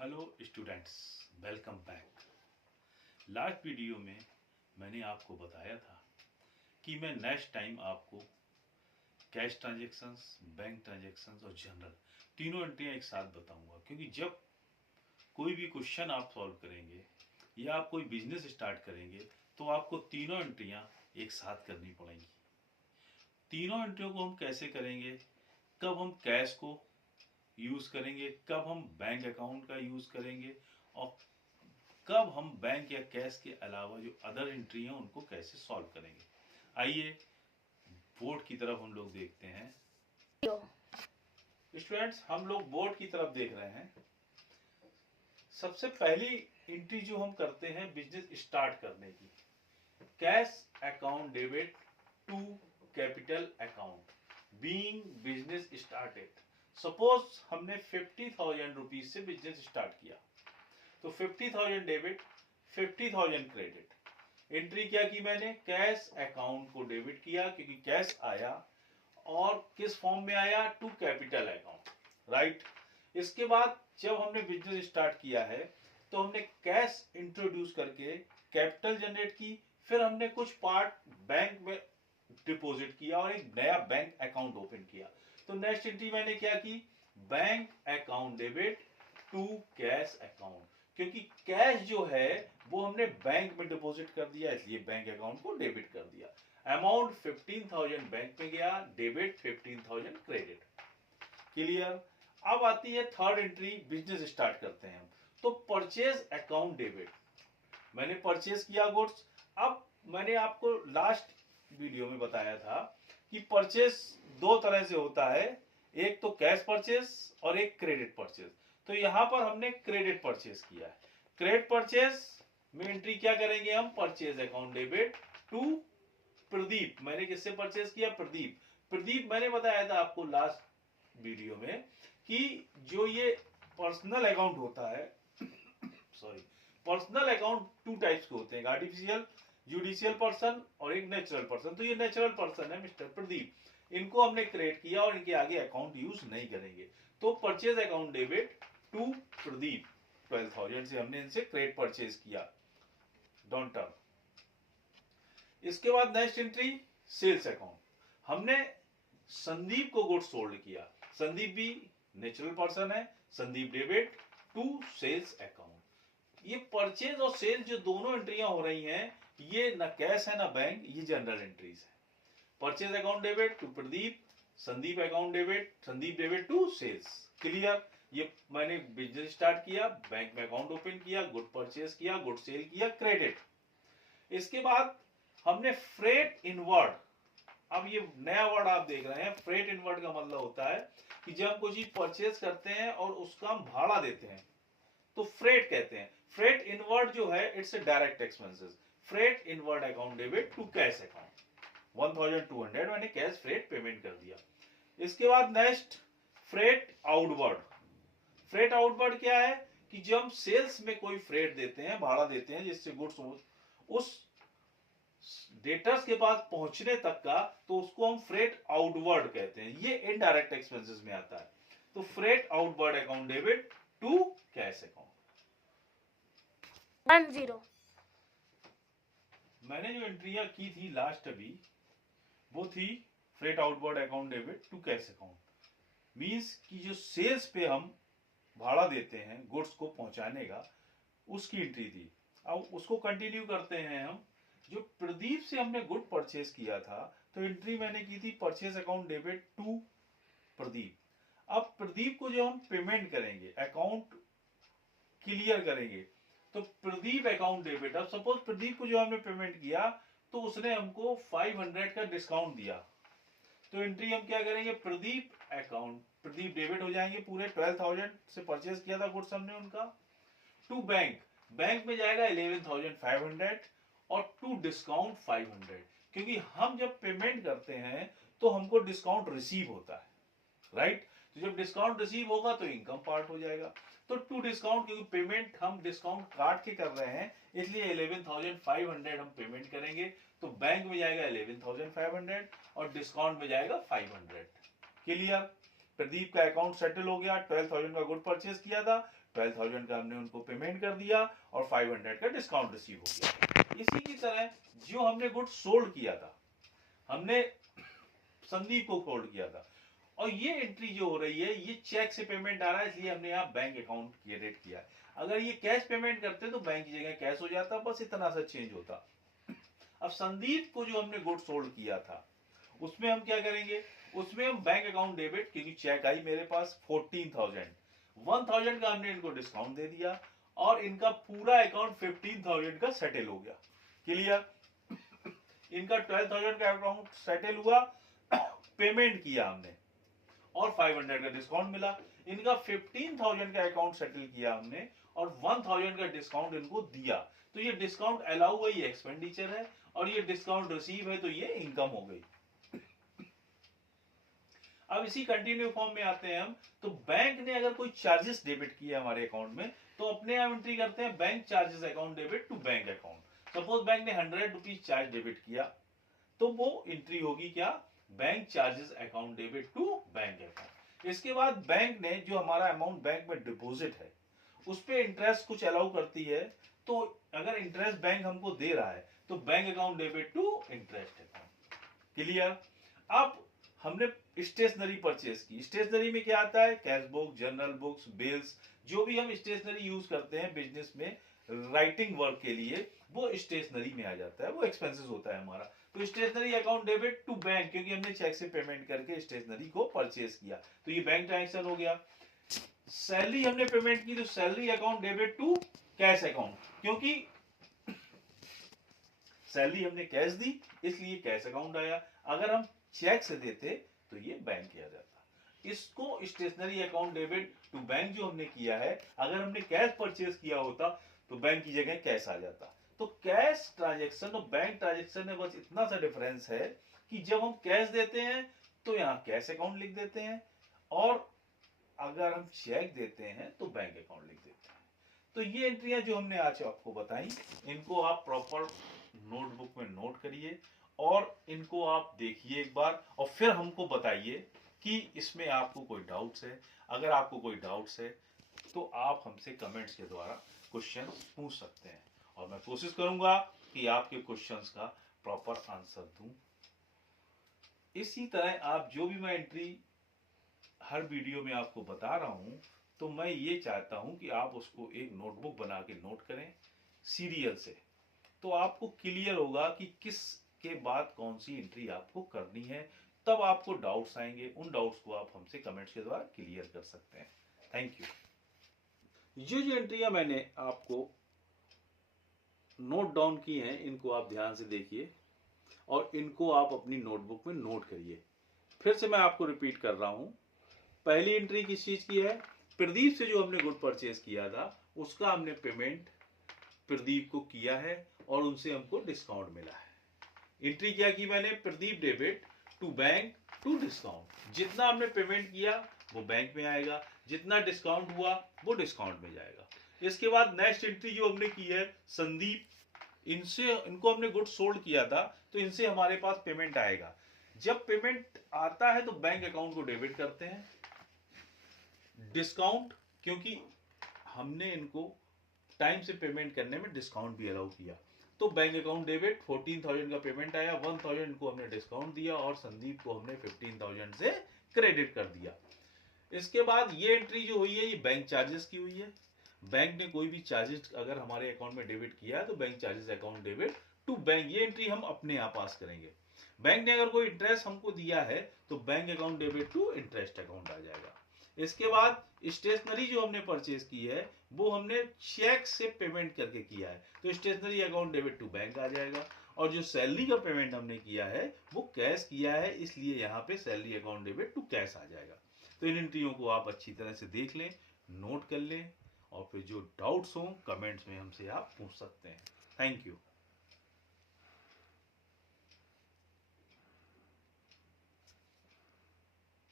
Hello students, welcome back. Last video में मैंने आपको बताया था कि मैं नेक्स्ट टाइम आपको कैश ट्रांजैक्शंस, बैंक ट्रांजैक्शंस और जनरल तीनों एंट्रियां एक साथ बताऊंगा, क्योंकि जब कोई भी क्वेश्चन आप सॉल्व करेंगे या आप कोई बिजनेस स्टार्ट करेंगे तो आपको तीनों एंट्रियां एक साथ करनी पड़ेंगी। तीनों एंट्रियों को हम कैसे करेंगे, कब हम कैश को यूज करेंगे, कब हम बैंक अकाउंट का यूज करेंगे और कब हम बैंक या कैश के अलावा जो अदर एंट्री हैं उनको कैसे सॉल्व करेंगे। आइए बोर्ड की तरफ हम लोग देखते हैं। स्टूडेंट्स, हम लोग बोर्ड की तरफ देख रहे हैं। सबसे पहली एंट्री जो हम करते हैं बिजनेस स्टार्ट करने की, cash account debit to capital account being business started. Suppose हमने 50,000 रुपीज से बिजनेस स्टार्ट किया, तो 50,000 डेबिट, 50,000 क्रेडिट। एंट्री क्या की मैंने, कैश अकाउंट को डेबिट किया क्योंकि कैश आया और किस फॉर्म में आया, टू कैपिटल अकाउंट, राइट। इसके बाद जब हमने बिजनेस स्टार्ट किया है तो हमने कैश इंट्रोड्यूस करके कैपिटल जनरेट की, फिर हमने कुछ पार्ट बैंक में डिपॉजिट किया और एक नया बैंक अकाउंट ओपन किया। तो नेक्स्ट एंट्री मैंने क्या की, bank account debit to cash account, क्योंकि कैश जो है वो हमने बैंक में डिपॉजिट कर दिया, इसलिए बैंक अकाउंट को डेबिट कर दिया। अमाउंट 15,000 बैंक में गया, डेबिट 15,000 क्रेडिट। क्लियर। अब आती है थर्ड एंट्री, बिजनेस स्टार्ट करते हैं हम। तो परचेज अकाउंट डेबिट, मैंने परचेज किया गुड्स। अब मैंने आपको लास्ट वीडियो में बताया था कि परचेज दो तरह से होता है, एक तो कैश परचेज और एक क्रेडिट परचेज। तो यहां पर हमने क्रेडिट परचेज किया है। क्रेडिट परचेज में एंट्री क्या करेंगे हम, purchase account debit to Pradeep. मैंने किससे परचेज किया, प्रदीप। प्रदीप मैंने बताया था आपको लास्ट वीडियो में कि जो ये पर्सनल अकाउंट होता है sorry, personal account two types के होते हैं, आर्टिफिशियल जुडिशियल पर्सन और एक नेचुरल पर्सन। तो ये नेचुरल पर्सन है मिस्टर प्रदीप, इनको हमने क्रिएट किया और इनके आगे अकाउंट यूज नहीं करेंगे। तो purchase account debit to Pradeep, 12,000 से हमने इनसे क्रेडिट परचेज किया, डोंट टर्न। इसके बाद नेक्स्ट एंट्री सेल्स अकाउंट, हमने संदीप को गुड्स सोल्ड किया। संदीप भी नेचुरल पर्सन है, Sandeep debit to sales account. ये परचेज और सेल जो दोनों एंट्रियां हो रही हैं, ये ना कैश है ना बैंक, ये जनरल एंट्रीज है। Purchase account debit to Pradeep, Sandeep account debit, Sandeep debit to sales. Clear. ये मैंने बिजनेस स्टार्ट किया, बैंक में अकाउंट ओपन किया, गुड परचेज किया, गुड सेल किया, क्रेडिट। इसके बाद हमने फ्रेट इनवर्ड, अब ये नया वर्ड आप देख रहे हैं, फ्रेट इनवर्ड का मतलब होता है कि जब हम कोई चीज परचेज करते हैं और उसका हम भाड़ा देते हैं तो फ्रेट कहते हैं। फ्रेट इनवर्ड जो है its direct expenses. Freight inward account debit to cash account, 1,200 मैंने कैश फ्रेट पेमेंट कर दिया। इसके बाद next freight outward. Freight outward क्या है कि जब हम सेल्स में कोई फ्रेट देते हैं, भाड़ा देते हैं, जिससे गुड्स उस डेटर्स के पास पहुंचने तक का, तो उसको हम फ्रेट आउटवर्ड कहते हैं। ये इनडायरेक्ट एक्सपेंसेस में आता है। तो freight outward account debit to cash account. 10। मैंने जो एंट्रियां की थी लास्ट अभी, वो थी freight outward account debit to cash account. Means कि जो सेल्स पे हम भाड़ा देते हैं गुड्स को पहुंचाने का, उसकी एंट्री थी। अब उसको कंटिन्यू करते हैं हम। जो प्रदीप से हमने गुड परचेज किया था, तो एंट्री मैंने की थी purchase account debit to Pradeep. अब प्रदीप को जो हम पेमेंट करेंगे, अकाउंट क्लियर करेंगे, तो प्रदीप अकाउंट डेबिट। अब सपोज प्रदीप को जो हमने पेमेंट किया तो उसने हमको 500 का डिस्काउंट दिया, तो एंट्री हम क्या करेंगे, प्रदीप अकाउंट, प्रदीप डेबिट हो जाएंगे पूरे 12,000 से परचेज किया था गुड्स हमने उनका, टू बैंक। बैंक में जाएगा 11,500 और टू डिस्काउंट 500, क्योंकि हम जब पेमेंट करते हैं तो हमको डिस्काउंट रिसीव होता है, राइट। तो जब डिस्काउंट रिसीव होगा तो इनकम पार्ट हो जाएगा। तो टू डिस्काउंट, क्योंकि पेमेंट हम डिस्काउंट काट के कर रहे हैं, इसलिए 11,500 हम पेमेंट करेंगे। तो बैंक में जाएगा 11,500 और डिस्काउंट में जाएगा 500। क्लियर। प्रदीप का अकाउंट सेटल हो गया, 12,000 का गुड परचेज किया था, 12,000 का हमने उनको पेमेंट कर दिया और 500 का डिस्काउंट रिसीव हो गया। इसी की तरह जो हमने गुड्स सोल्ड किया था, हमने संदीप को होल्ड किया था, और ये एंट्री जो हो रही है ये चेक से पेमेंट आ रहा है, इसलिए हमने यहाँ बैंक अकाउंट क्रिएट किया है। अगर ये कैश पेमेंट करते तो बैंक की जगह कैश हो जाता, बस इतना सा चेंज होता। अब संदीप को जो हमने गुड्स सोल्ड किया था उसमें हम क्या करेंगे, उसमें हम बैंक अकाउंट डेबिट, क्योंकि चेक आई मेरे पास 14,000, 1,000 का हमने इनको डिस्काउंट दे दिया और इनका पूरा अकाउंट 15,000 का सेटल हो गया। क्लियर? इनका 12,000 का अकाउंट सेटल हुआ, पेमेंट किया हमने और 500 का डिस्काउंट मिला। इनका 15,000 का अकाउंट सेटल किया हमने और 1,000 का डिस्काउंट इनको दिया। तो ये डिस्काउंट अलाउ हुआ, ये एक्सपेंडिचर है, और ये डिस्काउंट रिसीव है तो ये इनकम हो गई। अब इसी कंटिन्यू फॉर्म में आते हैं हम। तो बैंक ने अगर कोई चार्जेस डेबिट किए हमारे अकाउंट में तो अपने आप एंट्री करते हैं bank charges account debit to bank account. Suppose bank ने 100 रुपीज चार्ज डेबिट किया तो वो एंट्री होगी क्या, bank charges account debit to bank account. इसके बाद बैंक ने जो हमारा अमाउंट बैंक में डिपॉजिट है उस पे इंटरेस्ट कुछ अलाउ करती है, तो अगर इंटरेस्ट बैंक हमको दे रहा है तो bank account debit to interest account. Clear? अब हमने स्टेशनरी परचेज की। स्टेशनरी में क्या आता है, cash book, journal books, bills, जो भी हम स्टेशनरी यूज करते हैं बिजनेस में राइटिंग वर्क के लिए, वो स्टेशनरी में आ जाता है, वो एक्सपेंसेस होता है हमारा। तो stationery account debit to bank, क्योंकि हमने चेक से पेमेंट करके स्टेशनरी को परचेज किया, तो ये बैंक ट्रांजेक्शन हो गया। सैलरी हमने पेमेंट की तो salary account debit to cash account, क्योंकि सैलरी हमने कैश दी इसलिए कैश अकाउंट आया। अगर हम चेक से देते तो ये बैंक किया जाता। इसको stationery account debit to bank जो हमने किया है, अगर हमने कैश परचेज किया होता तो बैंक की जगह कैश आ जाता। तो कैश ट्रांजैक्शन और बैंक ट्रांजैक्शन में बस इतना सा डिफरेंस है कि जब हम कैश देते हैं तो यहाँ कैश अकाउंट लिख देते हैं, और अगर हम चेक देते हैं तो बैंक अकाउंट लिख देते हैं। तो ये एंट्रियां जो हमने आज आपको बताई, इनको आप प्रॉपर नोटबुक में नोट करिए और इनको आप देखिए एक बार, और फिर हमको बताइए कि इसमें आपको कोई डाउट्स है। अगर आपको कोई डाउट्स है तो आप हमसे कमेंट्स के द्वारा क्वेश्चंस पूछ सकते हैं, और मैं कोशिश करूंगा कि आपके क्वेश्चंस का प्रॉपर आंसर दूं। इसी तरह आप जो भी मैं एंट्री हर वीडियो में आपको बता रहा हूं, तो मैं ये चाहता हूं कि आप उसको एक नोटबुक बना के नोट करें सीरियल से, तो आपको क्लियर होगा कि किस के बाद कौन सी एंट्री आपको करनी है। तब आपको डाउट्स आएंगे, उन डाउट्स को आप हमसे कमेंट्स के द्वारा क्लियर कर सकते हैं। Thank you. जो एंट्रियां मैंने आपको नोट डाउन की हैं, इनको आप ध्यान से देखिए और इनको आप अपनी नोटबुक में नोट करिए। फिर से मैं आपको रिपीट कर रहा हूं। पहली एंट्री किस चीज की है, प्रदीप से जो हमने गुड परचेज किया था उसका हमने पेमेंट प्रदीप को किया है और उनसे हमको डिस्काउंट मिला है। एंट्री क्या की मैंने, Pradeep debit to bank to discount. जितना हमने पेमेंट किया वो बैंक में आएगा, जितना डिस्काउंट हुआ वो डिस्काउंट में जाएगा। इसके बाद नेक्स्ट एंट्री जो हमने की है संदीप, इनको हमने गुड सोल्ड किया था तो इनसे हमारे पास पेमेंट आएगा। जब पेमेंट आता है तो बैंक अकाउंट को डेबिट करते हैं। डिस्काउंट, क्योंकि हमने इनको टाइम से पेमेंट करने में डिस्काउंट भी अलाउ किया, तो बैंक अकाउंट डेबिट 14,000 का पेमेंट आया, 1,000 को हमने डिस्काउंट दिया और संदीप को हमने 15,000 से क्रेडिट कर दिया। इसके बाद ये एंट्री जो हुई है ये बैंक चार्जेस की हुई है। बैंक ने कोई भी चार्जेस अगर हमारे अकाउंट में डेबिट किया है तो bank charges account debit to bank, ये एंट्री हम अपने आप पास करेंगे। बैंक ने अगर कोई इंटरेस्ट हमको दिया है तो bank account debit to interest account आ जाएगा। इसके बाद स्टेशनरी जो हमने परचेज की है वो हमने चेक से पेमेंट करके किया है, तो stationery account debit to bank आ जाएगा। और जो सैलरी का पेमेंट हमने किया है वो कैश किया है, इसलिए यहाँ पे salary account debit to cash आ जाएगा। तो इन एंट्रियों को आप अच्छी तरह से देख लें, नोट कर लें, और फिर जो डाउट्स हों कमेंट्स में हमसे आप पूछ सकते हैं। Thank you.